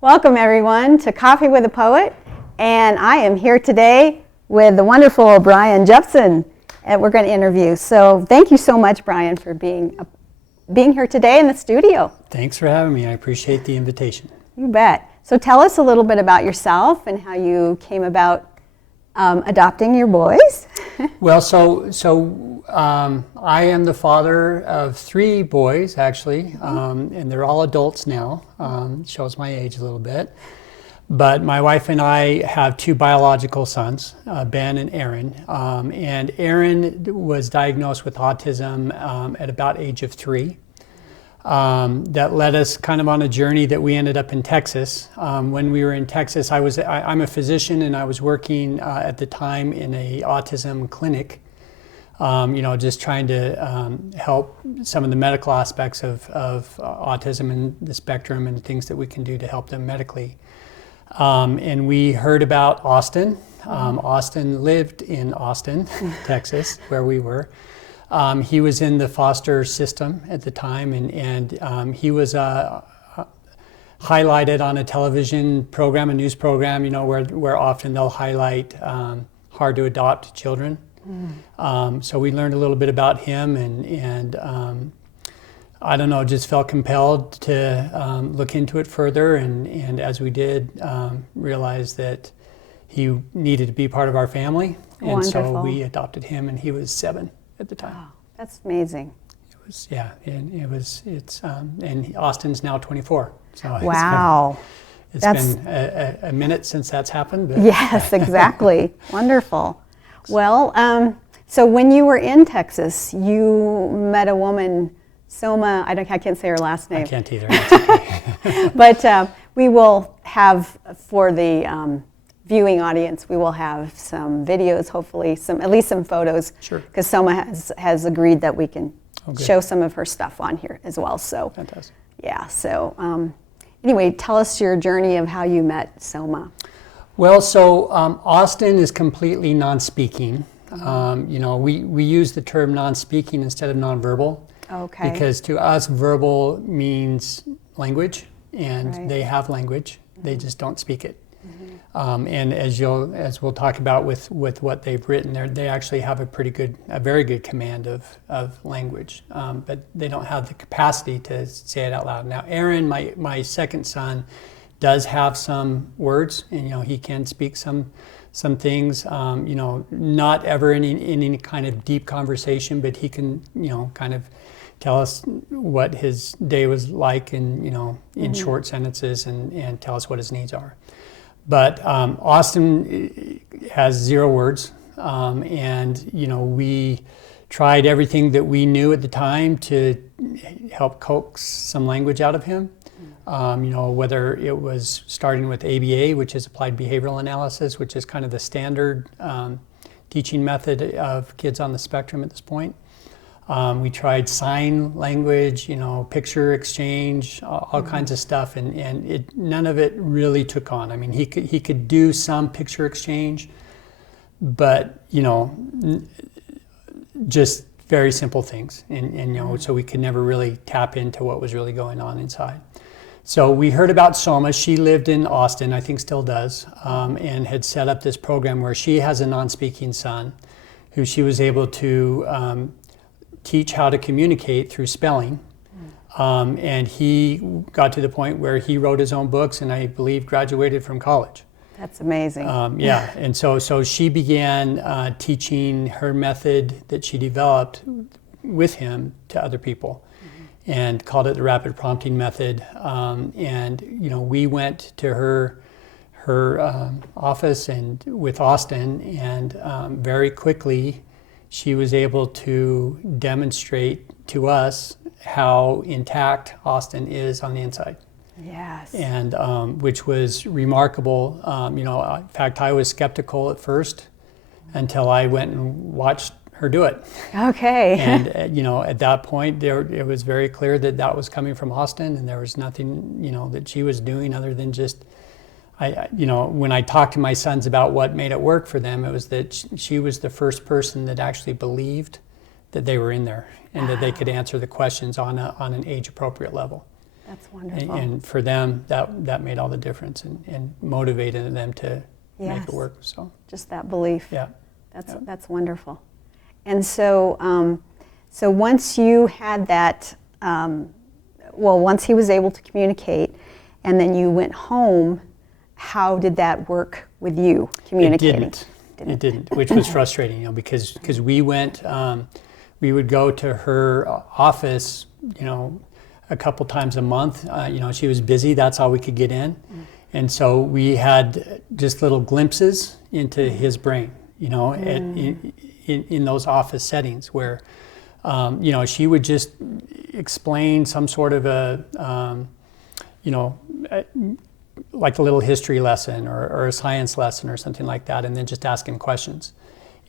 Welcome everyone to Coffee with a Poet, and I am here today with the wonderful Bryan Jepson that we're going to interview. So thank you so much, Bryan, for being here today in the studio. Thanks for having me. I appreciate the invitation. You bet. So tell us a little bit about yourself and how you came about adopting your boys. Well, I am the father of 3 boys, actually, and they're all adults now. Shows my age a little bit. But my wife and I have 2 biological sons, Ben and Aaron. And Aaron was diagnosed with autism at about age of 3. That led us kind of on a journey that we ended up in Texas. When we were in Texas, I'm a physician, and I was working at the time in a autism clinic, just trying to help some of the medical aspects of autism and the spectrum and things that we can do to help them medically. And we heard about Austin. Austin lived in Austin, Texas, where we were. He was in the foster system at the time, and he was highlighted on a television program, a news program, where often they'll highlight hard to adopt children. So we learned a little bit about him, and I don't know, just felt compelled to look into it further, and as we did, realized that he needed to be part of our family. Wonderful. And so we adopted him, and he was 7 at the time. Wow, that's amazing. It was, yeah, and and Austin's now 24. So Wow. It's been a minute since that's happened. But Yes, exactly. Wonderful. Well, so when you were in Texas, you met a woman, Soma. I can't say her last name. I can't either. Okay. But we will have, for the viewing audience, we will have some videos, hopefully, at least some photos. Sure. Because Soma has agreed that we can good. show some of her stuff on here as well. So Fantastic. yeah. So anyway, tell us your journey of how you met Soma. Well, so Austin is completely non-speaking. We use the term non-speaking instead of non-verbal. Okay. Because to us, verbal means language, and Right. they have language. They just don't speak it. And as we'll talk about with what they've written, they actually have a very good command of language, but they don't have the capacity to say it out loud. Now, Aaron, my second son, does have some words, and he can speak some things. Not ever in any kind of deep conversation, but he can kind of tell us what his day was like, and in short sentences, and tell us what his needs are. But Austin has 0 words, and we tried everything that we knew at the time to help coax some language out of him. Whether it was starting with ABA, which is applied behavioral analysis, which is kind of the standard teaching method of kids on the spectrum at this point. We tried sign language, picture exchange, all kinds of stuff, and none of it really took on. I mean, he could do some picture exchange, but just very simple things, and so we could never really tap into what was really going on inside. So we heard about Soma. She lived in Austin, I think still does, and had set up this program where she has a non-speaking son who she was able to teach how to communicate through spelling. And he got to the point where he wrote his own books, and I believe graduated from college. That's amazing. Yeah, and so she began teaching her method that she developed with him to other people, and called it the rapid prompting method. And we went to her office and with Austin, and very quickly she was able to demonstrate to us how intact Austin is on the inside. Yes. And which was remarkable. In fact, I was skeptical at first until I went and watched her do it. Okay. And at that point, it was very clear that was coming from Austin, and there was nothing that she was doing other than just. When I talked to my sons about what made it work for them, it was that she was the first person that actually believed that they were in there and that they could answer the questions on an age-appropriate level. That's wonderful. And for them, that made all the difference and motivated them to make it work. So just that belief. Yeah. That's wonderful. And so, so once you had that, once he was able to communicate, and then you went home, how did that work with you communicating? It didn't, which was frustrating, because we went, we would go to her office, a couple times a month. She was busy, that's all we could get in. And so we had just little glimpses into his brain, in those office settings where, she would just explain some sort of like a little history lesson or a science lesson or something like that, and then just ask him questions.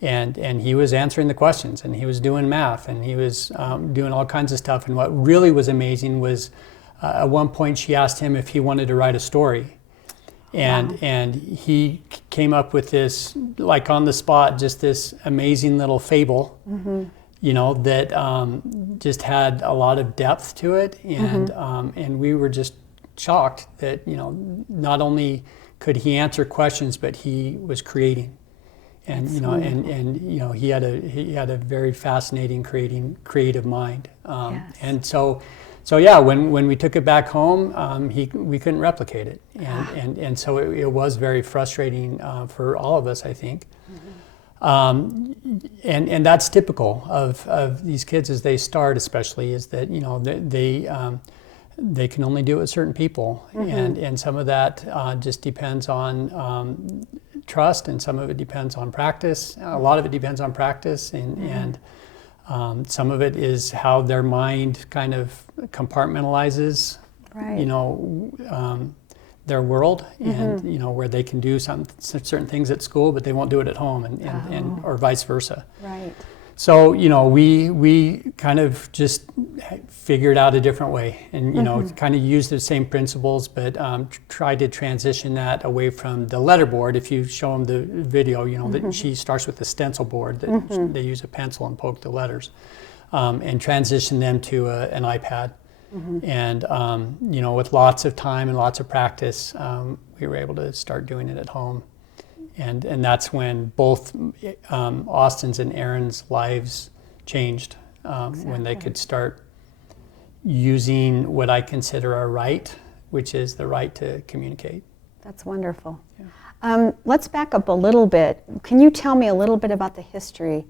And he was answering the questions, and he was doing math, and he was doing all kinds of stuff. And what really was amazing was at one point she asked him if he wanted to write a story. And he came up with this, like on the spot, just this amazing little fable, that just had a lot of depth to it. And we were just shocked that, not only could he answer questions, but he was creating. And he had a very fascinating creative mind. And so when we took it back home, we couldn't replicate it, and so it was very frustrating for all of us, I think. And that's typical of these kids as they start, especially, is that they can only do it with certain people, and some of that just depends on trust, and some of it depends on practice. A lot of it depends on practice, and some of it is how their mind kind of compartmentalizes, their world, and where they can do certain things at school, but they won't do it at home, and or vice versa. Right. So we kind of just figured out a different way, and kind of used the same principles, but tried to transition that away from the letterboard. If you show them the video, that she starts with the stencil board that they use a pencil and poke the letters, and transition them to an iPad. And with lots of time and lots of practice, we were able to start doing it at home. And that's when both Austin's and Aaron's lives changed, when they could start using what I consider a right, which is the right to communicate. That's wonderful. Yeah. Let's back up a little bit. Can you tell me a little bit about the history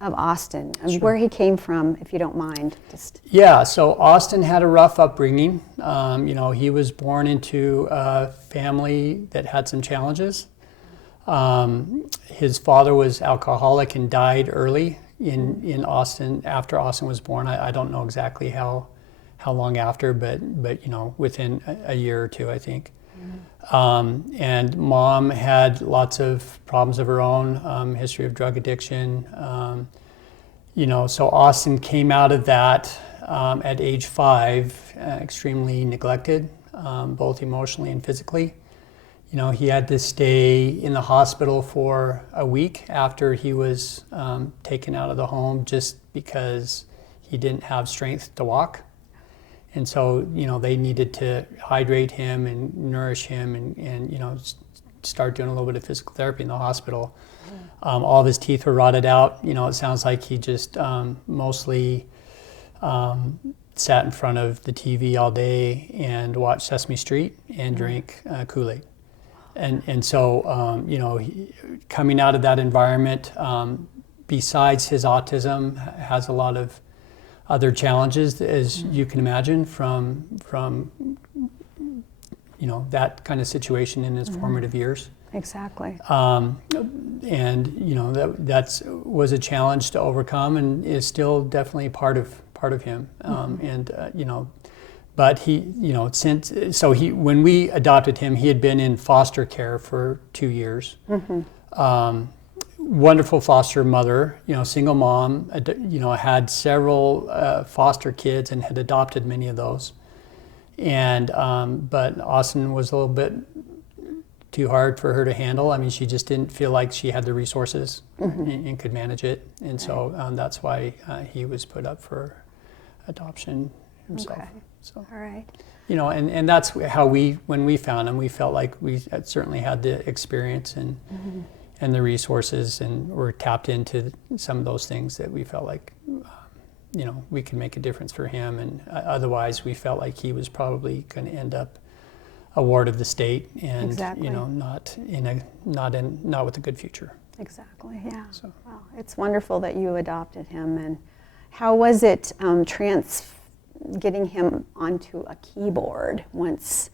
of Austin and Sure. where he came from, if you don't mind? Yeah, so Austin had a rough upbringing. He was born into a family that had some challenges. His father was alcoholic and died early in Austin, after Austin was born. I don't know exactly how long after, but within a year or two, I think. And mom had lots of problems of her own, history of drug addiction. So Austin came out of that at age 5, extremely neglected, both emotionally and physically. He had to stay in the hospital for a week after he was taken out of the home, just because he didn't have strength to walk. And so, they needed to hydrate him and nourish him and start doing a little bit of physical therapy in the hospital. All of his teeth were rotted out. It sounds like he just mostly sat in front of the TV all day and watched Sesame Street and drank Kool-Aid. And so, coming out of that environment, besides his autism, has a lot of other challenges, as you can imagine, from that kind of situation in his formative years. Exactly. And that was a challenge to overcome, and is still definitely part of him. But he, when we adopted him, he had been in foster care for 2 years. Wonderful foster mother, single mom, had several foster kids and had adopted many of those. And but Austin was a little bit too hard for her to handle. I mean, she just didn't feel like she had the resources and could manage it. And so that's why he was put up for adoption himself. Okay. So, All right. you know, and that's how when we found him, we felt like we had certainly had the experience and the resources, and were tapped into some of those things that we felt like, you know, we could make a difference for him. And otherwise, we felt like he was probably going to end up a ward of the state, and Exactly. you know, not with a good future. Exactly, yeah. So. Well, it's wonderful that you adopted him. And how was it getting him onto a keyboard once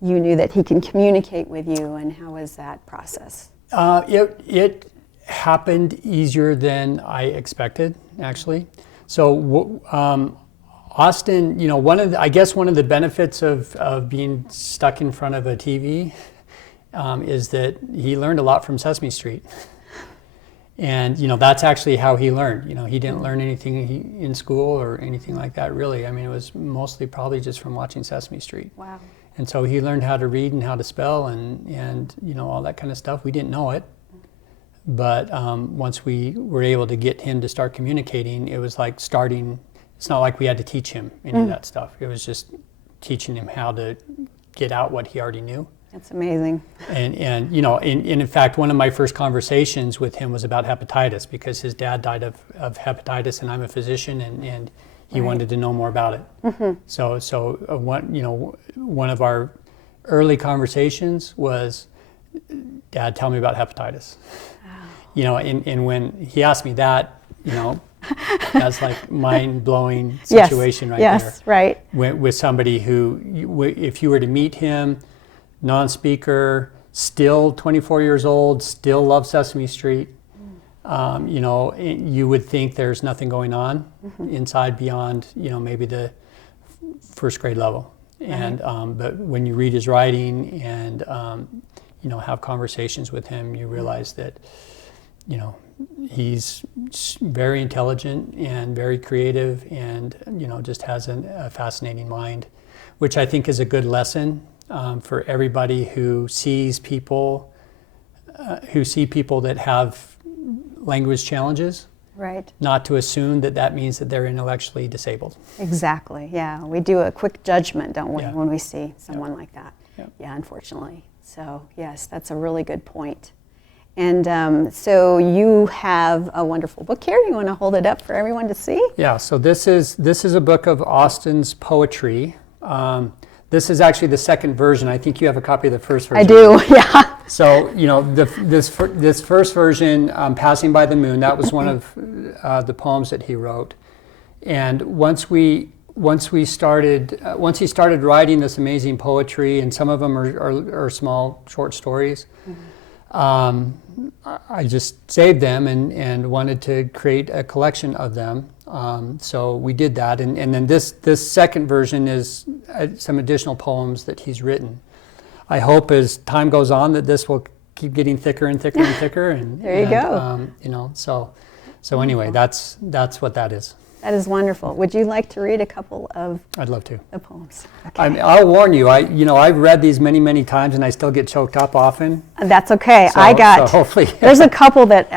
you knew that he can communicate with you, and how was that process? It happened easier than I expected, actually. So Austin, you know, I guess one of the benefits of being stuck in front of a TV is that he learned a lot from Sesame Street. And, you know, that's actually how he learned. You know, he didn't learn anything in school or anything like that, really. I mean, it was mostly probably just from watching Sesame Street. Wow. And so he learned how to read and how to spell and you know, all that kind of stuff. We didn't know it. But once we were able to get him to start communicating, it was like it's not like we had to teach him any of that stuff. It was just teaching him how to get out what he already knew. That's amazing. And you know, in fact, one of my first conversations with him was about hepatitis, because his dad died of hepatitis, and I'm a physician, and he wanted to know more about it. So one of our early conversations was, Dad, tell me about hepatitis. You know, and when he asked me that, you know, that's like mind-blowing situation right there. Yes, right. With somebody who, if you were to meet him, non-speaker, still 24 years old, still loves Sesame Street, you know, you would think there's nothing going on inside beyond, you know, maybe the first grade level. And but when you read his writing and you know, have conversations with him, you realize that, you know, he's very intelligent and very creative, and you know, just has a fascinating mind, which I think is a good lesson for everybody who sees people that have language challenges. Right. Not to assume that means that they're intellectually disabled. Exactly, yeah. We do a quick judgment, don't we, Yeah. when we see someone like that. Yeah. Yeah, unfortunately. So, yes, that's a really good point. And so you have a wonderful book here. You want to hold it up for everyone to see? Yeah, so this is a book of Austin's poetry. This is actually the second version. I think you have a copy of the first version. I do, yeah. So, you know, this first version, Passing by the Moon, that was one of the poems that he wrote. And once he started writing this amazing poetry, and some of them are small, short stories, I just saved them and wanted to create a collection of them. So we did that, and then this second version is some additional poems that he's written. I hope as time goes on that this will keep getting thicker and thicker and thicker. And there you go. You know, so anyway, that's what that is. That is wonderful. Would you like to read a couple of I'd love to. the poems? Okay. I'll warn you. I've read these many times, and I still get choked up often. That's okay. So hopefully, there's a couple that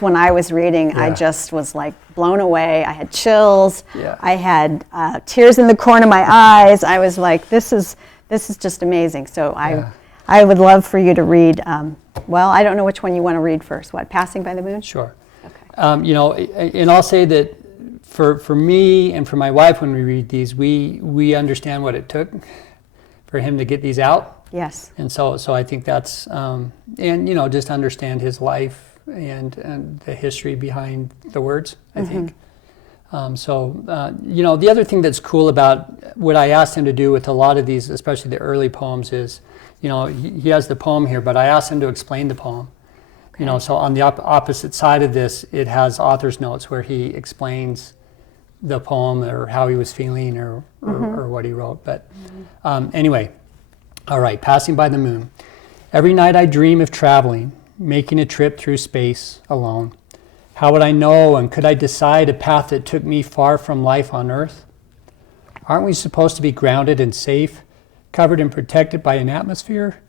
when I was reading, I Yeah. just was like blown away. I had chills. Yeah. I had tears in the corner of my eyes. I was like, this is just amazing. So I would love for you to read. Well, I don't know which one you want to read first. What, Passing by the Moon? Sure. Okay. You know, and I'll say that for me and for my wife, when we read these, we understand what it took for him to get these out. Yes. And so I think that's and you know, just understand his life and the history behind the words, I think. You know, the other thing that's cool about what I asked him to do with a lot of these, especially the early poems, is, you know, he has the poem here, but I asked him to explain the poem. You know, so on the opposite side of this, it has author's notes where he explains the poem or how he was feeling or what he wrote. But anyway, all right, Passing by the Moon. Every night I dream of traveling, making a trip through space alone. How would I know, and could I decide a path that took me far from life on Earth? Aren't we supposed to be grounded and safe, covered and protected by an atmosphere?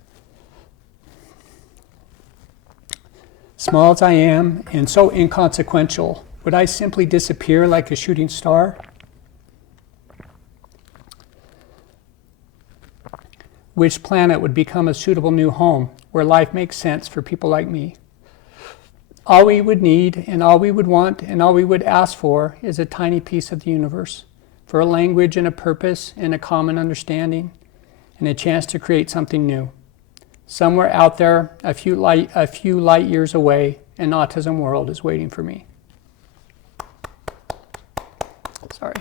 Small as I am, and so inconsequential, would I simply disappear like a shooting star? which planet would become a suitable new home where life makes sense for people like me. All we would need and all we would want and all we would ask for is a tiny piece of the universe, for a language and a purpose and a common understanding and a chance to create something new. Somewhere out there, a few light years away, an autism world is waiting for me. Sorry.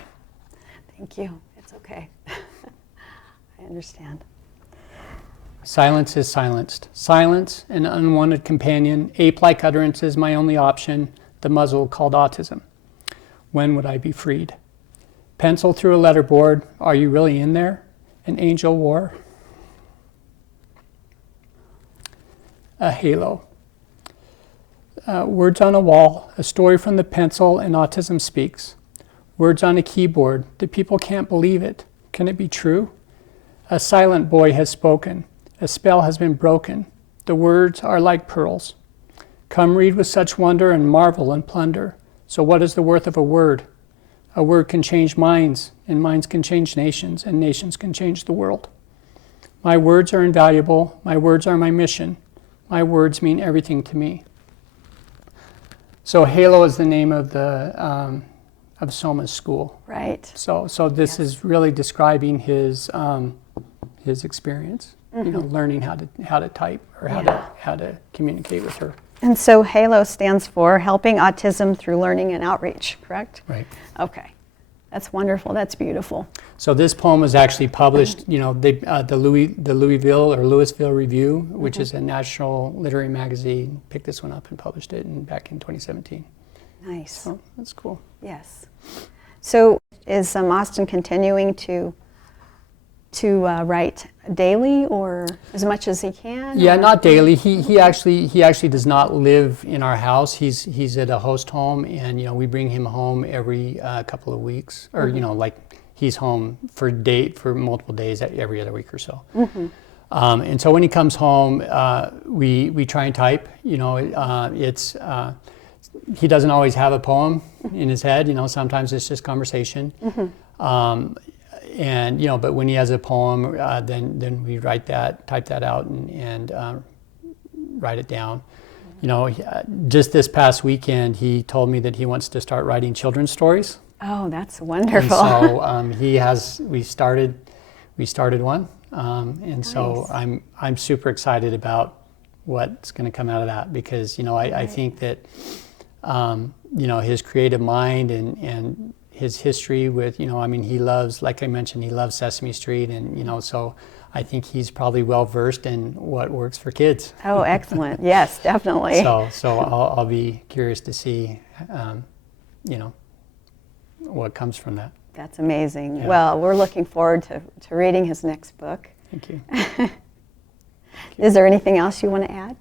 Thank you. It's okay. I understand. Silence is silenced. Silence, an unwanted companion, ape-like utterances, my only option, the muzzle called autism. When would I be freed? Pencil through a letterboard, are you really in there? An angel war? A halo. Words on a wall, a story from the pencil, and autism speaks. Words on a keyboard, the people can't believe it. Can it be true? A silent boy has spoken. A spell has been broken. The words are like pearls. Come read with such wonder and marvel and plunder. So what is the worth of a word? A word can change minds, and minds can change nations, and nations can change the world. My words are invaluable. My words are my mission. My words mean everything to me. So Halo is the name of the of Soma's school. Right. So this is really describing his experience. You know, learning how to type or how to communicate with her. And so HALO stands for Helping Autism Through Learning and Outreach, correct? Right. Okay. That's wonderful. That's beautiful. So this poem was actually published, you know, the Louisville Review, which is a national literary magazine, picked this one up and published it back in 2017. Nice. So that's cool. Yes. So is Austin continuing to write daily or as much as he can? Yeah, or? not daily. He actually does not live in our house. He's at a host home, and you know we bring him home every couple of weeks, or you know like he's home for multiple days every other week or so. And so when he comes home, we try and type. You know, he doesn't always have a poem in his head. You know, sometimes it's just conversation. And you know, but when he has a poem, then we type that out and write it down. You know, just this past weekend, he told me that he wants to start writing children's stories. Oh, that's wonderful. And so we started one, and nice. So I'm super excited about what's going to come out of that, because you know I think that you know his creative mind and his history with, you know, I mean, he loves, like I mentioned, he loves Sesame Street, and, you know, so I think he's probably well versed in what works for kids. Oh, excellent. Yes, definitely. So I'll be curious to see, you know, what comes from that. That's amazing. Yeah. Well, we're looking forward to reading his next book. Thank you. Is there anything else you want to add?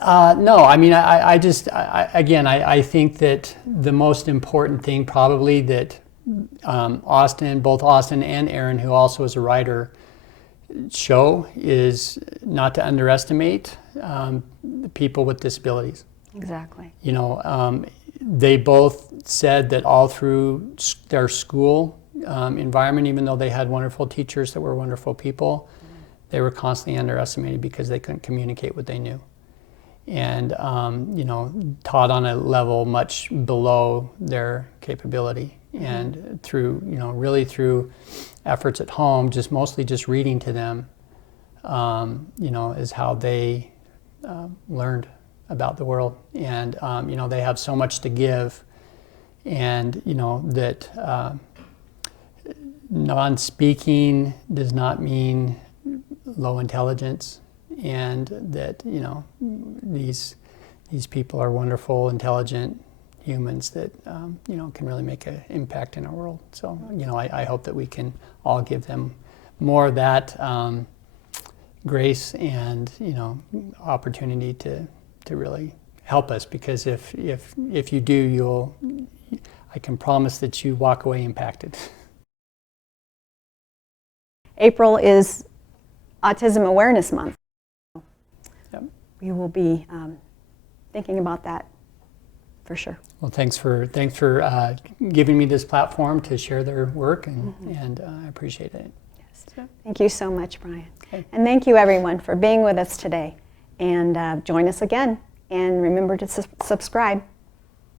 No, I mean, I think that the most important thing probably that both Austin and Aaron, who also is a writer, show is not to underestimate people with disabilities. Exactly. You know, they both said that all through their school environment, even though they had wonderful teachers that were wonderful people, they were constantly underestimated because they couldn't communicate what they knew. And you know, taught on a level much below their capability. And through, you know, really through efforts at home, mostly just reading to them, you know, is how they learned about the world. And you know, they have so much to give, and you know that non-speaking does not mean low intelligence. And that, you know, these people are wonderful, intelligent humans that, you know, can really make an impact in our world. So, you know, I hope that we can all give them more of that grace and, you know, opportunity to really help us. Because if you do, I can promise that you walk away impacted. April is Autism Awareness Month. Yep. We will be thinking about that for sure. Well, thanks for giving me this platform to share their work, and I appreciate it. Yes. Thank you so much, Bryan. Okay. And thank you, everyone, for being with us today. And join us again. And remember to subscribe.